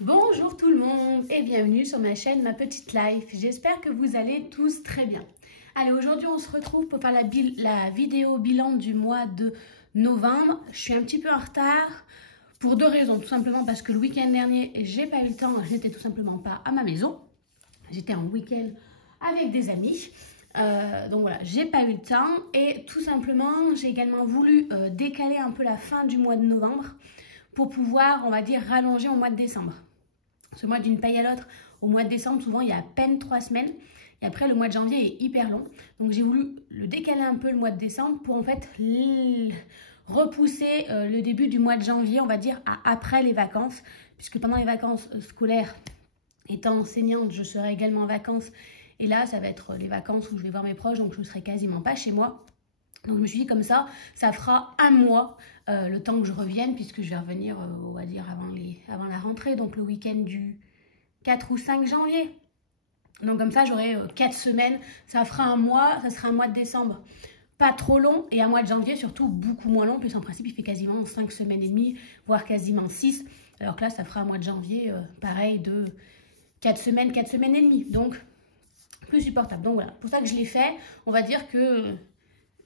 Bonjour tout le monde et bienvenue sur ma chaîne Ma Petite Life. J'espère que vous allez tous très bien. Allez, aujourd'hui on se retrouve pour faire la vidéo bilan du mois de novembre. Je suis un petit peu en retard pour deux raisons. Tout simplement parce que le week-end dernier, j'ai pas eu le temps. J'étais tout simplement pas à ma maison. J'étais en week-end avec des amis. Donc voilà, j'ai pas eu le temps. Et tout simplement, j'ai également voulu décaler un peu la fin du mois de novembre pour pouvoir, on va dire, rallonger au mois de décembre. Ce mois d'une paye à l'autre, au mois de décembre, souvent il y a à peine 3 semaines. Et après, le mois de janvier est hyper long. Donc j'ai voulu le décaler un peu le mois de décembre pour en fait repousser le début du mois de janvier, on va dire, à après les vacances. Puisque pendant les vacances scolaires, étant enseignante, je serai également en vacances. Et là, ça va être les vacances où je vais voir mes proches, donc je ne serai quasiment pas chez moi. Donc je me suis dit comme ça fera un mois le temps que je revienne, puisque je vais revenir, on va dire, avant la rentrée, donc le week-end du 4 ou 5 janvier. Donc comme ça, j'aurai 4 semaines, ça fera un mois, ça sera un mois de décembre. Pas trop long, et un mois de janvier surtout beaucoup moins long, puisqu'en principe il fait quasiment 5 semaines et demie, voire quasiment 6. Alors que là, ça fera un mois de janvier, pareil, de 4 semaines et demie. Donc plus supportable. Donc voilà, pour ça que je l'ai fait. On va dire que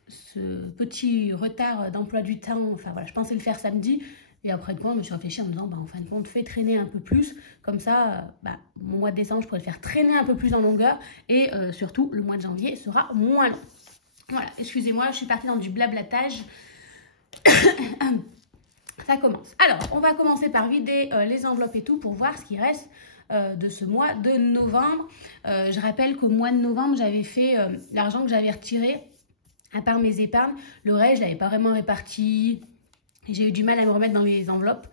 ce petit retard d'emploi du temps, enfin voilà, je pensais le faire samedi, et après de quoi, je me suis réfléchi en me disant, en fin de compte, fais traîner un peu plus, comme ça, mon mois de décembre, je pourrais le faire traîner un peu plus en longueur, et surtout, le mois de janvier sera moins long. Voilà, excusez-moi, je suis partie dans du blablatage. Ça commence. Alors, on va commencer par vider les enveloppes et tout pour voir ce qui reste de ce mois de novembre. Je rappelle qu'au mois de novembre, j'avais fait l'argent que j'avais retiré, à part mes épargnes, le reste, je ne l'avais pas vraiment réparti. J'ai eu du mal à me remettre dans les enveloppes.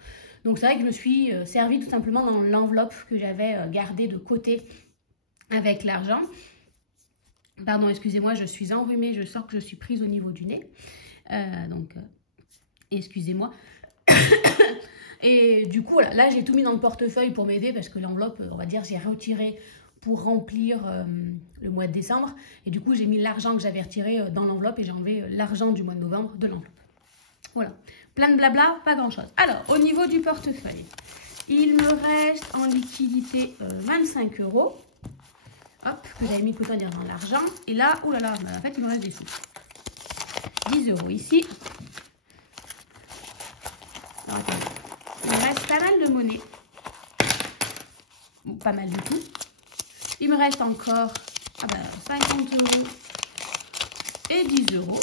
Donc, c'est vrai que je me suis servi tout simplement dans l'enveloppe que j'avais gardée de côté avec l'argent. Pardon, excusez-moi, je suis enrhumée. Je sens que je suis prise au niveau du nez. Excusez-moi. Et du coup, voilà, là, j'ai tout mis dans le portefeuille pour m'aider parce que l'enveloppe, on va dire, j'ai retiré pour remplir le mois de décembre. Et du coup, j'ai mis l'argent que j'avais retiré dans l'enveloppe et j'ai enlevé l'argent du mois de novembre de l'enveloppe. Voilà, plein de blabla, pas grand-chose. Alors, au niveau du portefeuille, il me reste en liquidité 25 €. Hop, que j'avais mis de côté dans l'argent. Et là, oh là là, en fait, il me reste des sous. 10 € ici. Alors, attendez. Il me reste pas mal de monnaie. Bon, pas mal du tout. Il me reste encore 50 € et 10 €.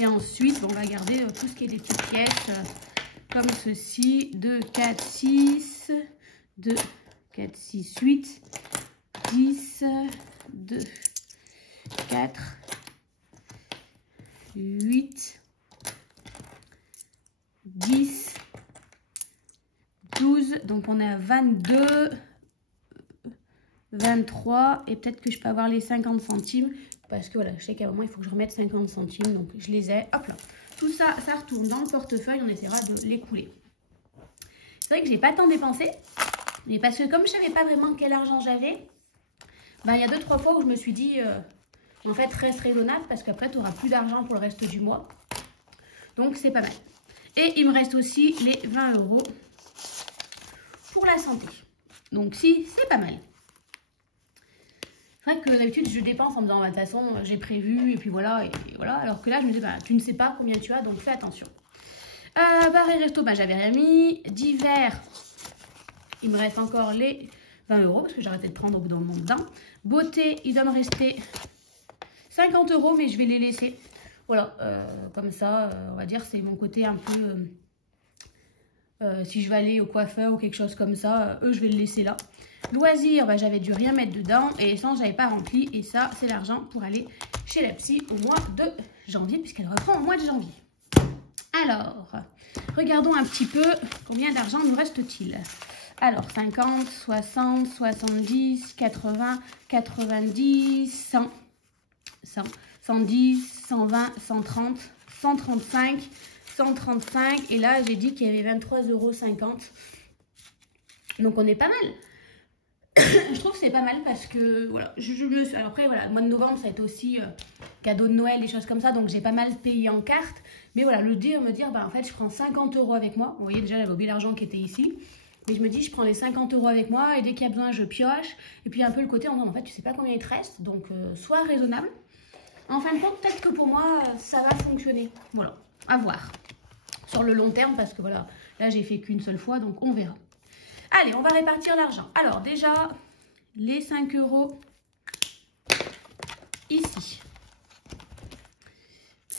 Et ensuite, on va garder tout ce qui est des petites pièces comme ceci. 2, 4, 6, 2, 4, 6, 8, 10, 2, 4, 8, 10, 12, donc on est à 22, 23, et peut-être que je peux avoir les 50 centimes, parce que voilà, je sais qu'à un moment il faut que je remette 50 centimes, donc je les ai, hop là. Tout ça, ça retourne dans le portefeuille, on essaiera de l'écouler. C'est vrai que j'ai pas tant dépensé, mais parce que comme je savais pas vraiment quel argent j'avais, il y a 2-3 fois où je me suis dit, en fait, reste raisonnable, parce qu'après tu auras plus d'argent pour le reste du mois, donc c'est pas mal. Et il me reste aussi les 20 € pour la santé. Donc si, c'est pas mal. C'est vrai que d'habitude, je dépense en me disant, de toute façon, j'ai prévu, et puis voilà, Alors que là, je me dis, tu ne sais pas combien tu as, donc fais attention. Bar et resto, j'avais rien mis. Divers, il me reste encore les 20 €, parce que j'ai arrêté de prendre au bout d'un moment dedans. Beauté, il doit me rester 50 €, mais je vais les laisser. Voilà, comme ça, on va dire, c'est mon côté un peu... si je vais aller au coiffeur ou quelque chose comme ça, je vais le laisser là. Loisirs, j'avais dû rien mettre dedans. Et essence, j'avais pas rempli. Et ça, c'est l'argent pour aller chez la psy au mois de janvier, puisqu'elle reprend au mois de janvier. Alors, regardons un petit peu combien d'argent nous reste-t-il. Alors, 50, 60, 70, 80, 90, 100, 110, 120, 130, 135, 135. Et là, j'ai dit qu'il y avait 23,50 €. Donc, on est pas mal. Je trouve que c'est pas mal parce que, voilà, alors après, voilà, le mois de novembre, ça va être aussi cadeau de Noël, des choses comme ça. Donc, j'ai pas mal payé en carte. Mais voilà, me dire, bah, en fait, je prends 50 € avec moi. Vous voyez, déjà, j'avais oublié l'argent qui était ici. Mais je me dis, je prends les 50 € avec moi et dès qu'il y a besoin, je pioche. Et puis un peu le côté, en fait, tu sais pas combien il te reste, donc sois raisonnable. En fin de compte, peut-être que pour moi, ça va fonctionner. Voilà, à voir. Sur le long terme, parce que voilà, là, j'ai fait qu'une seule fois, donc on verra. Allez, on va répartir l'argent. Alors déjà, les 5 € ici.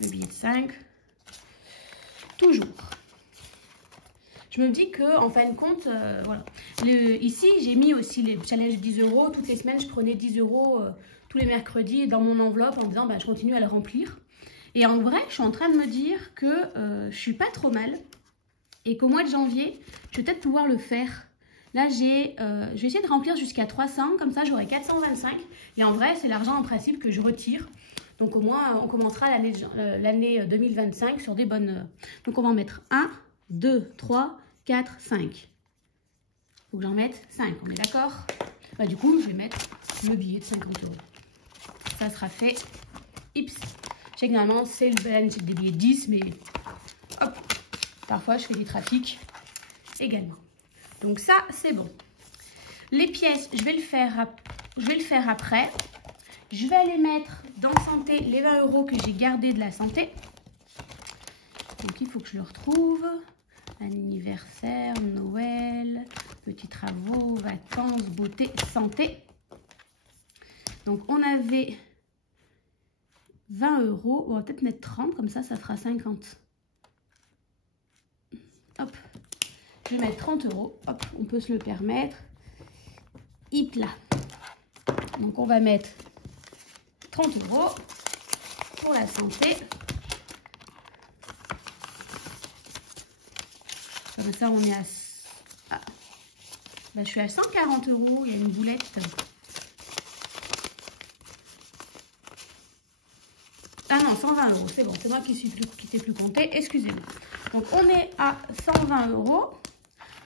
Le billet de 5. Toujours. Je me dis que en fin de compte, voilà. Ici, j'ai mis aussi les challenges 10 €. Toutes les semaines, je prenais 10 € tous les mercredis dans mon enveloppe en me disant, bah, je continue à le remplir. Et en vrai, je suis en train de me dire que je suis pas trop mal et qu'au mois de janvier, je vais peut-être pouvoir le faire. Là, je vais essayer de remplir jusqu'à 300, comme ça, j'aurai 425. Et en vrai, c'est l'argent en principe que je retire. Donc au moins, on commencera l'année 2025 sur des bonnes... Donc on va en mettre 1, 2, 3, 4, 5. Il faut que j'en mette 5, on est d'accord? Bah, du coup, je vais mettre le billet de 50 €. Ça sera fait. Ips. Je sais que normalement, c'est le balance des billets de 10, mais hop, parfois, je fais des trafics également. Donc ça, c'est bon. Les pièces, je vais le faire après. Je vais aller mettre dans santé les 20 € que j'ai gardés de la santé. Donc, il faut que je le retrouve. Anniversaire, Noël, petits travaux, vacances, beauté, santé. Donc, on avait 20 €. On va peut-être mettre 30, comme ça, ça fera 50. Hop. Je vais mettre 30 €. Hop, on peut se le permettre. Hip là. Donc, on va mettre 30 € pour la santé. Comme ça, on est à... Ah. Bah, je suis à 140 €. Il y a une boulette. Ah non, 120 €. C'est bon. C'est moi qui sais plus compter. Excusez-moi. Donc, on est à 120 €.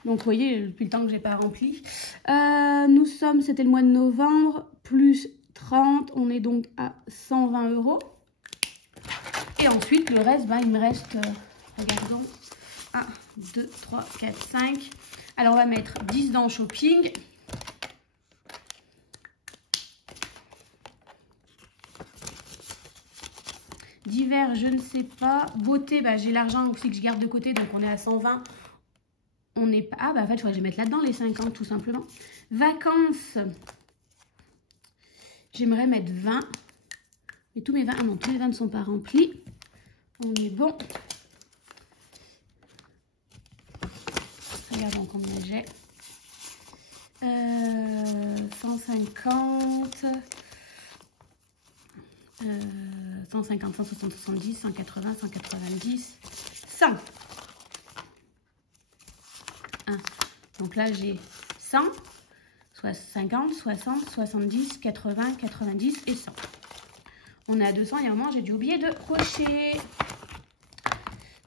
Donc, vous voyez, depuis le temps que je n'ai pas rempli. Nous sommes, c'était le mois de novembre, plus 30. On est donc à 120 €. Et ensuite, le reste, ben, il me reste, regardons, 1, 2, 3, 4, 5. Alors, on va mettre 10 dans shopping. Divers, je ne sais pas. Beauté, bah, j'ai l'argent aussi que je garde de côté, donc on est à 120. On n'est pas... Ah, bah en fait, je vais mettre là-dedans les 50, tout simplement. Vacances, j'aimerais mettre 20. Mais tous mes 20, ah non, tous les 20 ne sont pas remplis. On est bon. Regardons combien j'ai. 150... 150, 160, 170, 180, 190, 100. 1. Donc là, j'ai 100, 50, 60, 70, 80, 90 et 100. On est à 200. Il y a un moment, j'ai dû oublier de cocher.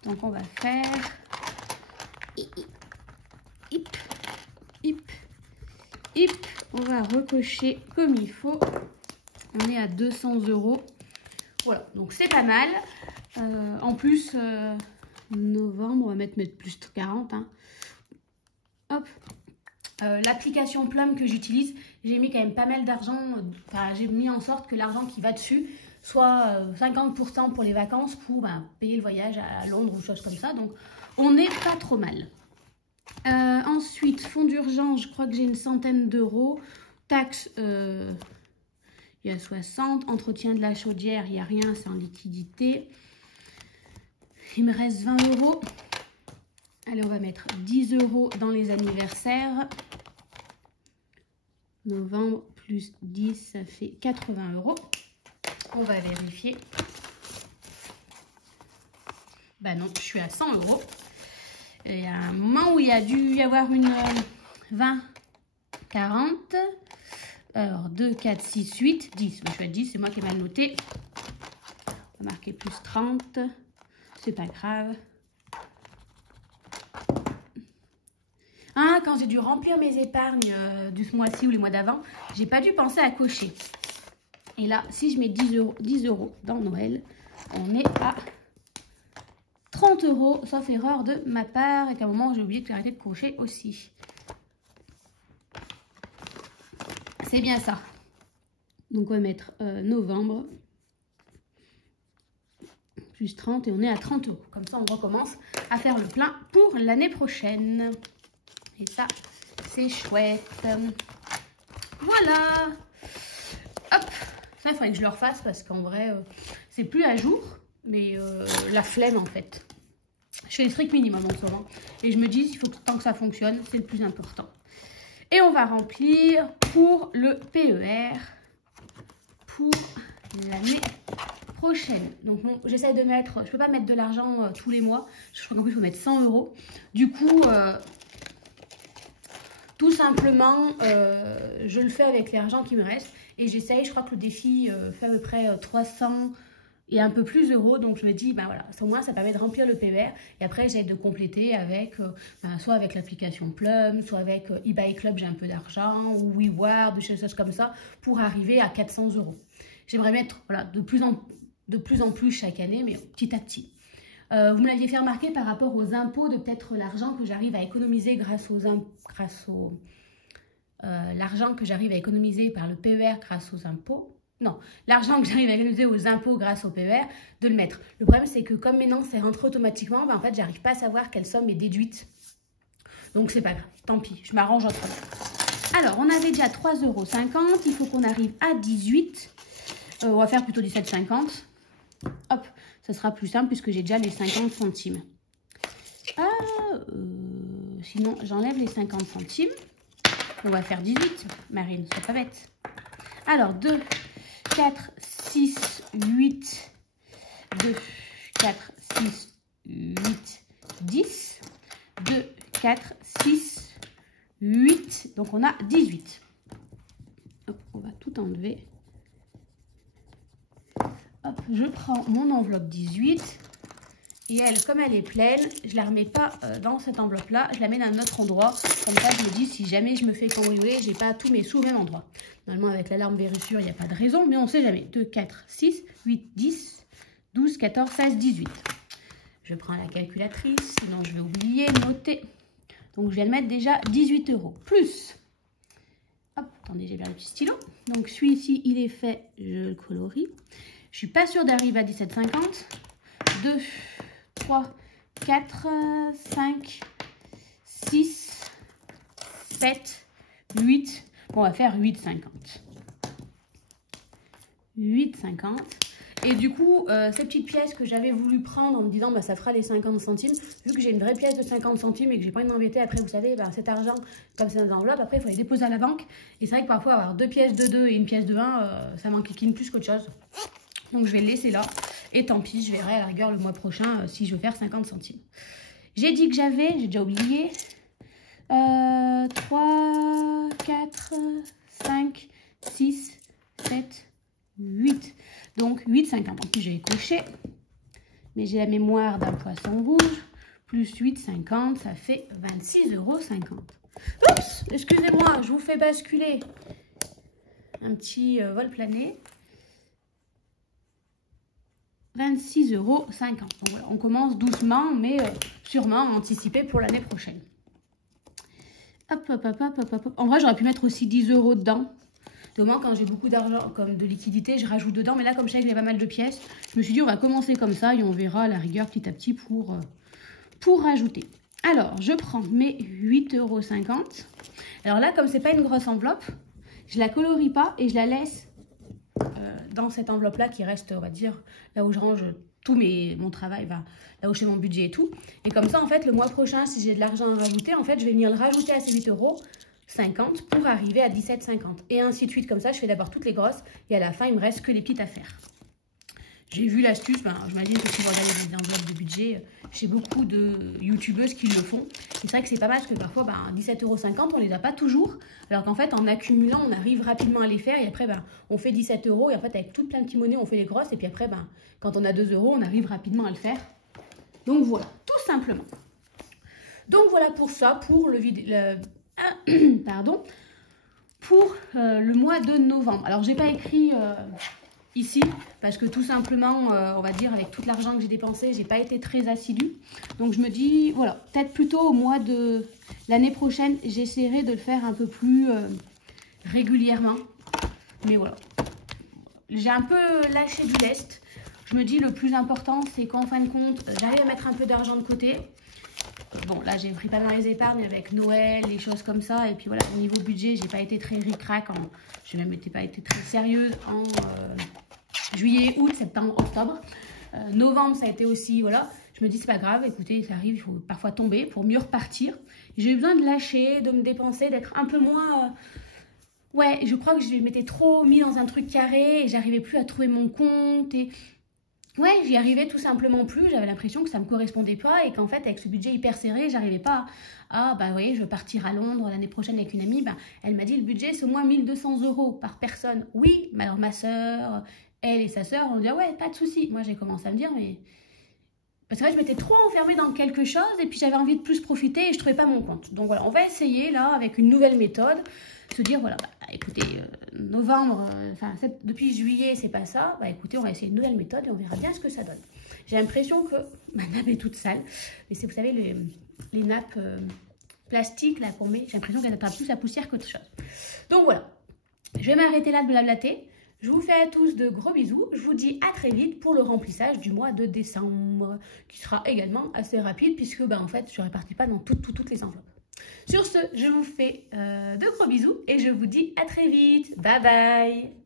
Donc, on va faire... Hip, hip, hip. On va recocher comme il faut. On est à 200 €. Voilà, donc c'est pas mal. En plus, novembre, on va mettre plus 40. Hein. Hop. L'application Plum que j'utilise, j'ai mis quand même pas mal d'argent. Enfin, j'ai mis en sorte que l'argent qui va dessus soit 50% pour les vacances pour payer le voyage à Londres ou choses comme ça. Donc, on n'est pas trop mal. Ensuite, fonds d'urgence, je crois que j'ai une centaine d'euros. Taxes... il y a 60. Entretien de la chaudière, il n'y a rien, c'est en liquidité. Il me reste 20 €. Allez, on va mettre 10 € dans les anniversaires. Novembre plus 10, ça fait 80 €. On va vérifier. Bah non, je suis à 100 €. Il y a un moment où il y a dû y avoir une 20, 40... Alors, 2, 4, 6, 8, 10. Je suis à 10, c'est moi qui ai mal noté. On va marquer plus 30. C'est pas grave. Ah, quand j'ai dû remplir mes épargnes du mois-ci ou les mois d'avant, j'ai pas dû penser à cocher. Et là, si je mets 10 € dans Noël, on est à 30 €, sauf erreur de ma part, et qu'à un moment, j'ai oublié de arrêter de cocher aussi. C'est bien ça. Donc, on va mettre novembre, plus 30, et on est à 30 €. Comme ça, on recommence à faire le plein pour l'année prochaine. Et ça, c'est chouette. Voilà. Hop. Ça, il faudrait que je le refasse parce qu'en vrai, c'est plus à jour. Mais la flemme, en fait. Je fais le strict minimum en ce moment. Et je me dis, il faut que tant que ça fonctionne, c'est le plus important. Et on va remplir pour le PER pour l'année prochaine. Donc bon, j'essaie de mettre, je peux pas mettre de l'argent tous les mois. Je crois qu'en plus il faut mettre 100 €. Du coup, tout simplement, je le fais avec l'argent qui me reste. Et j'essaye, je crois que le défi fait à peu près 300 et un peu plus euros. Donc je me dis, ben voilà, au moins ça permet de remplir le PER. Et après, j'essaie de compléter avec, soit avec l'application Plum, soit avec eBay Club, j'ai un peu d'argent, ou WeWard, des choses comme ça, pour arriver à 400 €. J'aimerais mettre voilà, de plus en plus chaque année, mais petit à petit. Vous me l'aviez fait remarquer par rapport aux impôts, de peut-être l'argent que j'arrive à économiser l'argent que j'arrive à économiser par le PER grâce aux impôts. Non, l'argent que j'arrive à économiser aux impôts grâce au PER, de le mettre. Le problème, c'est que comme maintenant, c'est rentré automatiquement, ben, en fait, j'arrive pas à savoir quelle somme est déduite. Donc, c'est pas grave. Tant pis, je m'arrange entre eux. Alors, on avait déjà 3,50 €. Il faut qu'on arrive à 18. On va faire plutôt 17,50 €. Hop, ça sera plus simple puisque j'ai déjà les 50 centimes. Sinon, j'enlève les 50 centimes. On va faire 18, Marine, c'est pas bête. Alors, 2, 4, 6, 8. 2, 4, 6, 8, 10. 2, 4, 6, 8. Donc, on a 18. Hop, on va tout enlever. Hop, je prends mon enveloppe 18. Et elle, comme elle est pleine, je ne la remets pas dans cette enveloppe-là. Je la mets dans un autre endroit. Comme ça, je me dis, si jamais je me fais cambrioler, je n'ai pas tous mes sous au même endroit. Normalement, avec l'alarme vérissure, il n'y a pas de raison. Mais on ne sait jamais. 2, 4, 6, 8, 10, 12, 14, 16, 18. Je prends la calculatrice. Sinon, je vais oublier, noter. Donc, je viens de mettre déjà 18 € plus. Hop, attendez, j'ai bien le petit stylo. Donc, celui-ci, il est fait. Je le colorie. Je ne suis pas sûre d'arriver à 17,50. 2, 3, 4, 5, 6, 7, 8. Bon, on va faire 8,50. 8,50. Et du coup, ces petites pièces que j'avais voulu prendre en me disant, bah, ça fera les 50 centimes. Vu que j'ai une vraie pièce de 50 centimes et que j'ai pas envie de m'embêter, après, vous savez, bah, cet argent, comme c'est dans l'enveloppe, après, il faut les déposer à la banque. Et c'est vrai que parfois, avoir deux pièces de 2 et une pièce de 1, ça m'enquiquine plus qu'autre chose. Donc, je vais le laisser là. Et tant pis, je verrai à la rigueur le mois prochain si je veux faire 50 centimes. J'ai dit que j'avais, j'ai déjà oublié, 3, 4, 5, 6, 7, 8. Donc 8,50. En plus, j'ai coché. Mais j'ai la mémoire d'un poisson rouge. Plus 8,50, ça fait 26,50 €. Oups, excusez-moi, je vous fais basculer un petit vol plané. 26,50 €. Donc voilà, on commence doucement, mais sûrement anticipé pour l'année prochaine. Hop, hop, hop, hop, hop, hop. En vrai, j'aurais pu mettre aussi 10 € dedans. Au moins, quand j'ai beaucoup d'argent, comme de liquidité, je rajoute dedans. Mais là, comme je sais que j'ai pas mal de pièces, je me suis dit, on va commencer comme ça et on verra à la rigueur petit à petit pour rajouter. Alors, je prends mes 8,50 €. Alors là, comme c'est pas une grosse enveloppe, je la colorie pas et je la laisse dans cette enveloppe-là qui reste, on va dire, là où je range tout mon travail, là où je fais mon budget et tout. Et comme ça, en fait, le mois prochain, si j'ai de l'argent à rajouter, en fait, je vais venir le rajouter à ces 8,50 € pour arriver à 17,50 €. Et ainsi de suite, comme ça, je fais d'abord toutes les grosses et à la fin, il me reste que les petites affaires. J'ai vu l'astuce, j'imagine que si vous regardez des enveloppes de budget, chez beaucoup de youtubeuses qui le font. C'est vrai que c'est pas mal parce que parfois, 17,50 €, on les a pas toujours. Alors qu'en fait, en accumulant, on arrive rapidement à les faire. Et après, on fait 17 €. Et en fait, avec tout plein de petits monnaies, on fait les grosses. Et puis après, quand on a 2 €, on arrive rapidement à le faire. Donc voilà, tout simplement. Donc voilà pour ça, pour pour le mois de novembre. Alors, j'ai pas écrit ici parce que tout simplement, on va dire, avec tout l'argent que j'ai dépensé, j'ai pas été très assidue. Donc je me dis, voilà, peut-être plutôt au mois de l'année prochaine, j'essaierai de le faire un peu plus régulièrement. Mais voilà, j'ai un peu lâché du lest. Je me dis, le plus important, c'est qu'en fin de compte, j'arrive à mettre un peu d'argent de côté. Bon, là, j'ai pris pas mal les épargnes avec Noël, les choses comme ça. Et puis voilà, au niveau budget, j'ai pas été très ric-rac. Je n'ai même pas été très sérieuse en juillet, août, septembre, octobre. Novembre, ça a été aussi, voilà. Je me dis, c'est pas grave, écoutez, ça arrive, il faut parfois tomber pour mieux repartir. J'ai eu besoin de lâcher, de me dépenser, d'être un peu moins... Ouais, je crois que je m'étais trop mis dans un truc carré et j'arrivais plus à trouver mon compte et... Ouais, j'y arrivais tout simplement plus, j'avais l'impression que ça me correspondait pas et qu'en fait, avec ce budget hyper serré, j'arrivais pas à... bah, vous voyez, je veux partir à Londres l'année prochaine avec une amie, bah, elle m'a dit, le budget, c'est au moins 1 200 € par personne. Oui, mais alors ma soeur, elle et sa soeur, on dit, ah ouais, pas de souci. Moi, j'ai commencé à me dire, mais... Parce que là, je m'étais trop enfermée dans quelque chose et puis j'avais envie de plus profiter et je trouvais pas mon compte. Donc voilà, on va essayer là, avec une nouvelle méthode, se dire, voilà, bah, écoutez, novembre, depuis juillet, c'est pas ça. Bah écoutez, on va essayer une nouvelle méthode et on verra bien ce que ça donne. J'ai l'impression que ma nappe est toute sale. Mais c'est, vous savez, les nappes plastiques là qu'on met, j'ai l'impression qu'elle attrape plus la poussière qu'autre chose. Donc voilà, je vais m'arrêter là de blablater. Je vous fais à tous de gros bisous. Je vous dis à très vite pour le remplissage du mois de décembre, qui sera également assez rapide puisque en fait, je ne répartis pas dans toutes les enveloppes. Sur ce, je vous fais de gros bisous et je vous dis à très vite. Bye bye!